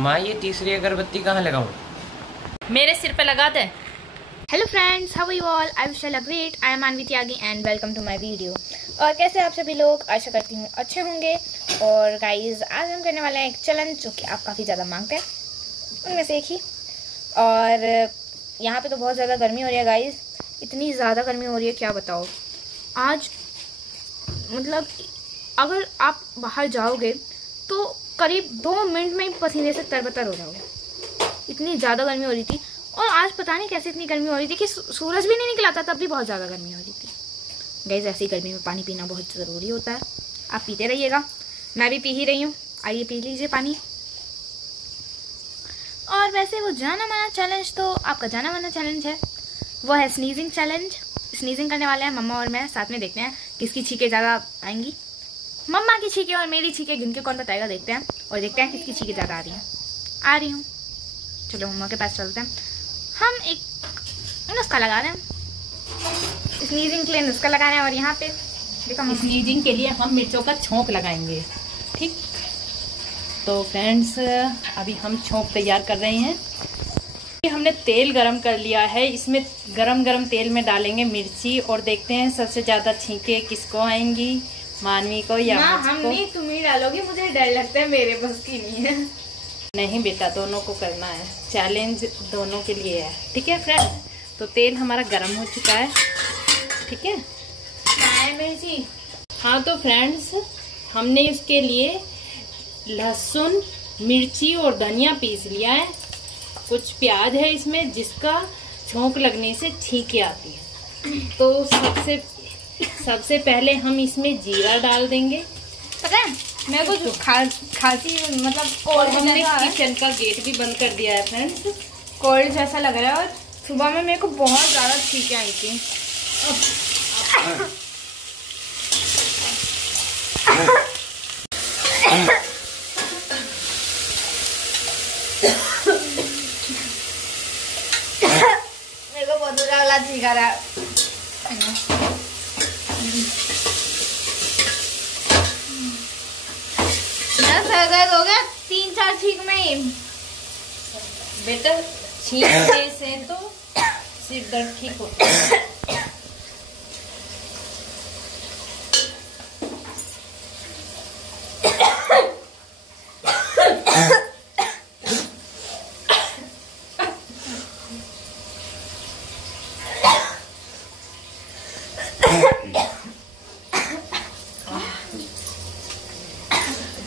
माँ ये तीसरी अगरबत्ती कहाँ लगाऊं? मेरे सिर पे लगा दे। Hello friends, how are you all? I wish you all great. I am Manvi Tyagi and welcome to my video. और कैसे आप सभी लोग? आशा करती हूँ अच्छे होंगे। और गाइस, आज हम करने वाले हैं एक चैलेंज जो कि आप काफ़ी ज़्यादा मांगते हैं, उनमें से एक ही। और यहाँ पे तो बहुत ज़्यादा गर्मी हो रही है गाइस, इतनी ज़्यादा गर्मी हो रही है क्या बताओ। आज मतलब अगर आप बाहर जाओगे तो करीब 2 मिनट में ही पसीने से तरबतर हो जाओगे, इतनी ज़्यादा गर्मी हो रही थी। और आज पता नहीं कैसे इतनी गर्मी हो रही थी कि सूरज भी नहीं निकला था, तब भी बहुत ज़्यादा गर्मी हो रही थी। गाइस, ऐसी गर्मी में पानी पीना बहुत ज़रूरी होता है। आप पीते रहिएगा, मैं भी पी ही रही हूँ। आइए पी लीजिए पानी। और वैसे वो जाना माना चैलेंज तो आपका जाना माना चैलेंज है, वो है स्नीजिंग चैलेंज। स्नीजिंग करने वाले हैं मम्मा और मैं, साथ में देखते हैं किसकी छींकें ज़्यादा आएंगी। मम्मा की छींकें और मेरी छींकें गिन के कौन बताएगा, देखते हैं। और देखते हैं किसकी छींकें ज़्यादा आ रही हूँ। चलो मम्मा के पास चलते हैं। हम एक नुस्खा लगा रहे हैं, स्नीजिंग के लिए नुस्खा लगा रहे हैं। और यहाँ पे देखो, स्नीजिंग के लिए हम मिर्चों का छोंक लगाएंगे, ठीक। तो फ्रेंड्स, अभी हम छोंक तैयार कर रहे हैं। हमने तेल गरम कर लिया है, इसमें गरम तेल में डालेंगे मिर्ची और देखते हैं सबसे ज्यादा छींके किसको आएंगी, मानवी को या मुझको। हम नहीं, तुम ही डालोगी, मुझे डर लगता है, मेरे बस की नहीं है। नहीं बेटा, दोनों को करना है, चैलेंज दोनों के लिए है, ठीक है फ्रेंड। तो तेल हमारा गरम हो चुका है, ठीक है। मिर्ची, हाँ तो फ्रेंड्स, हमने इसके लिए लहसुन, मिर्ची और धनिया पीस लिया है। कुछ प्याज है इसमें, जिसका छोंक लगने से छींके आती है। तो सबसे पहले हम इसमें जीरा डाल देंगे। पता है मेरे को खांसी मतलब और हमने किचन का गेट भी बंद कर दिया है फ्रेंड्स। कोल्ड जैसा लग रहा है। और सुबह में मेरे को बहुत ज्यादा छींकें आई थी। मेरे को बहुत बुरा वाला छींका रहा है। सर दर्द हो गया 3-4 छींक में ही। बेटा, छींकने से तो सिर दर्द ठीक होता है।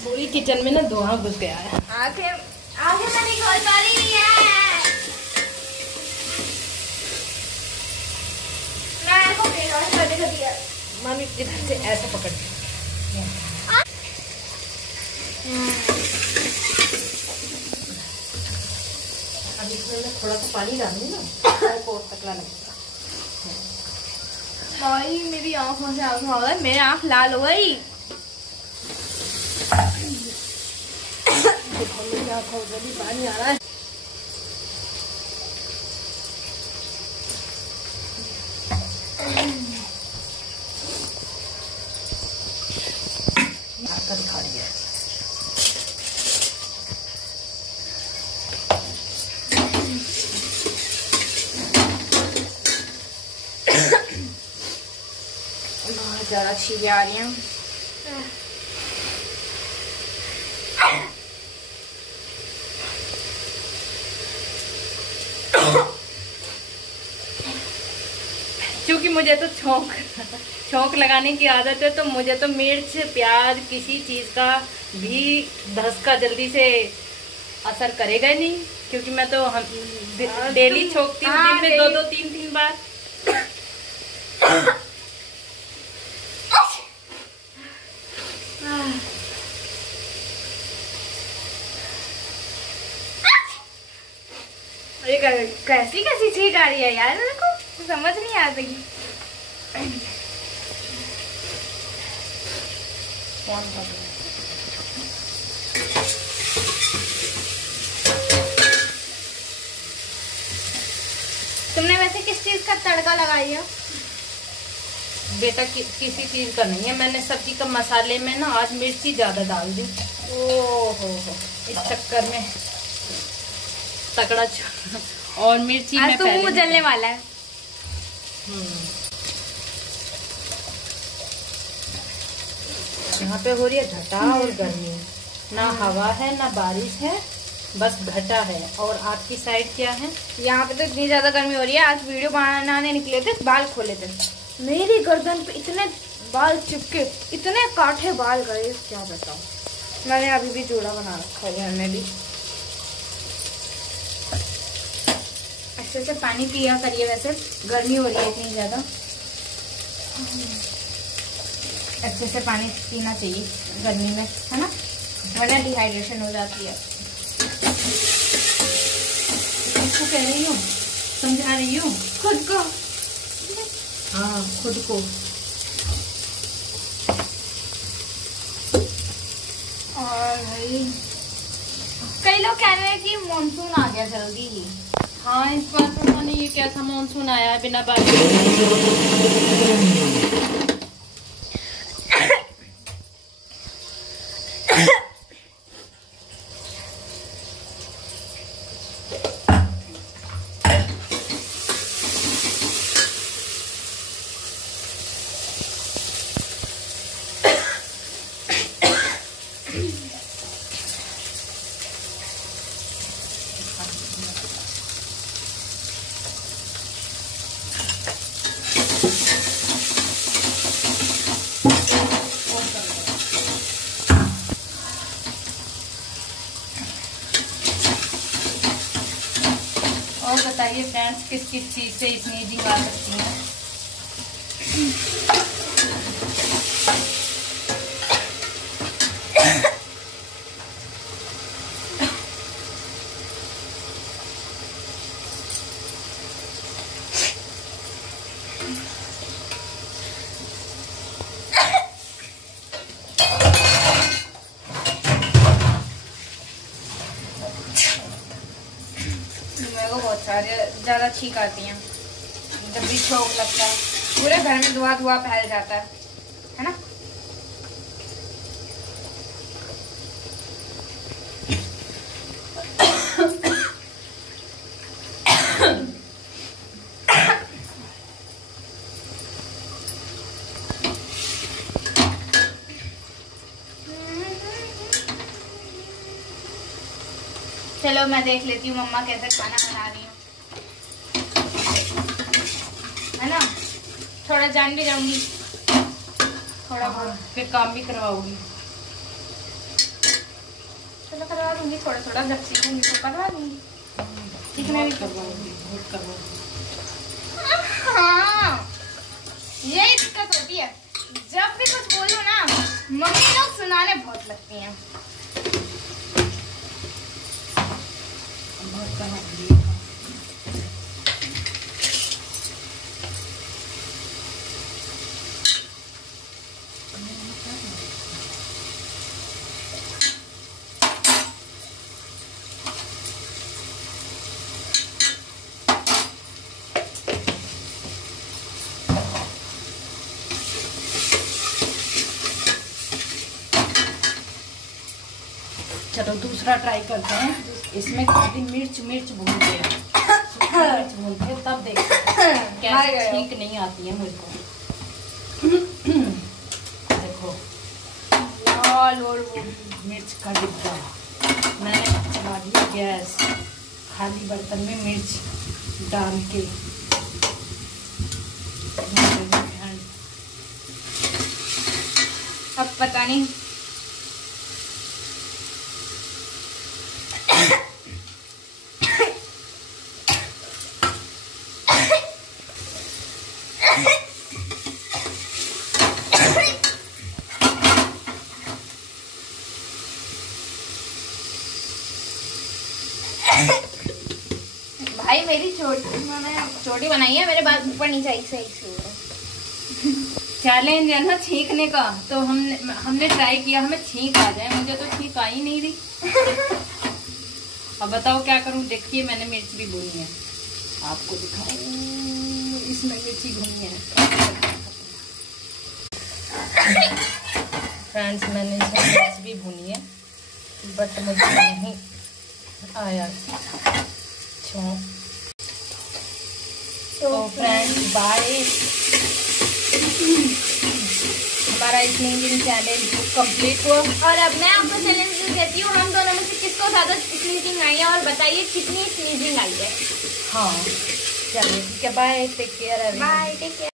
पूरी किचन में ना धुआं घुस गया है। आगे मैं नहीं खोल पा रही है। मैं को बेहोश कर दिया। मामी इधर से ऐसे पकड़ के। अब इसमें मैं थोड़ा सा पानी डालूंगी ना, तो पतला लगेगा। भाई मेरी आंखों से आंसू आ गए, मेरी आंख लाल हो गई। मेरी आंखों से भी पानी आ रहा है। दिखा रही है। बहुत ज्यादा छींकें आ रही हैं। क्योंकि मुझे तो छोंक लगाने की आदत है, तो मुझे तो मिर्च प्याज किसी चीज का भी धसका जल्दी से असर करेगा ही नहीं, क्योंकि मैं तो डेली छोंकती हूँ, दिन में 2-2 3-3 बार। अरे कैसी चीज आ रही है यार, मेरे को समझ नहीं आ रही। तुमने वैसे किस चीज का तड़का लगाई है? बेटा किसी चीज का नहीं है, मैंने सब्जी का मसाले में ना आज मिर्ची ज्यादा डाल दी। ओहो, इस चक्कर में तकड़ा और मिर्ची आज तो मुंह जलने वाला है। यहाँ पे हो रही है घटा और गर्मी, ना हवा है ना बारिश है, बस घटा है। और आपकी साइड क्या है? यहाँ पे तो इतनी ज्यादा गर्मी हो रही है। आज वीडियो बनाने निकले थे, बाल खोले थे, मेरी गर्दन पे इतने बाल चिपके, इतने काठे बाल गए, क्या बताऊं। मैंने अभी भी जूड़ा बना रखा है घर में भी। अच्छे से पानी पिया करिए, वैसे गर्मी हो रही है इतनी ज्यादा, अच्छे से पानी पीना चाहिए गर्मी में, है ना, वरना डिहाइड्रेशन हो जाती है। किसको कह रही हूँ? समझा रही हूँ खुद को। हाँ, खुद को। और भाई कई लोग कह रहे हैं कि मानसून आ गया जल्दी ही। हाँ, इस बार पता नहीं ये क्या था, मानसून आया बिना बारिश। और बताइए फ्रेंड्स, किस किस चीज़ से स्नीजिंग आ सकती है? मेरे को बहुत सारे ज्यादा छींक आती हैं जब भी छोक लगता है, पूरे घर में धुआं धुआं फैल जाता है ना। चलो मैं देख लेती हूँ मम्मा कैसे खाना बना रही हूँ, है ना। थोड़ा जान भी जाऊंगी, थोड़ा बहुत फिर काम भी करवाओगी? चलो करवा दूंगी, थोड़ा थोड़ा जब सीखूंगी तो करवा दूंगी। सीखने भी करवाओगी, बहुत करवाओगी। हाँ, यही दिक्कत होती है, जब भी कुछ बोलो ना मम्मी लोग सुनाने बहुत लगती हैं। बहुत करवाओगी। चलो दूसरा ट्राई करते हैं। इसमें खाली मिर्च भूनते हैं, मिर्च भूनते हैं, तब देखते हैं कैसे ठीक नहीं आती है मुझको। देखो लाल और वो मिर्च का डिब्बा मैंने चला दिया गैस, खाली बर्तन में मिर्च डाल के। अब पता नहीं भाई मेरी मैंने चोटी बनाई है, मेरे बाल ऊपर नीचे ऐसे ऐसे हो रहे। चैलेंज है ना छींकने का, तो हमने ट्राई किया, हमें छींक आ जाए, मुझे तो छींक आ ही नहीं रही। अब बताओ क्या करूं। देखिए मैंने मिर्च भी भूनी है, आपको दिखाऊं, इसमें मिर्ची भूनी है। फ्रेंड्स मैंने इसमें मिर्च भी भूनी है, बट मुझे नहीं आया। छोंक। तो फ्रेंड्स बाय, हमारा स्नीजिंग चैलेंज कंप्लीट हुआ। और अब मैं आपको चैलेंज देती हूँ, हम दोनों में से किसको ज्यादा स्नीजिंग आई है और बताइए कितनी स्नीजिंग आई है। हाँ चलिए ठीक है, bye, take care. Bye, take care.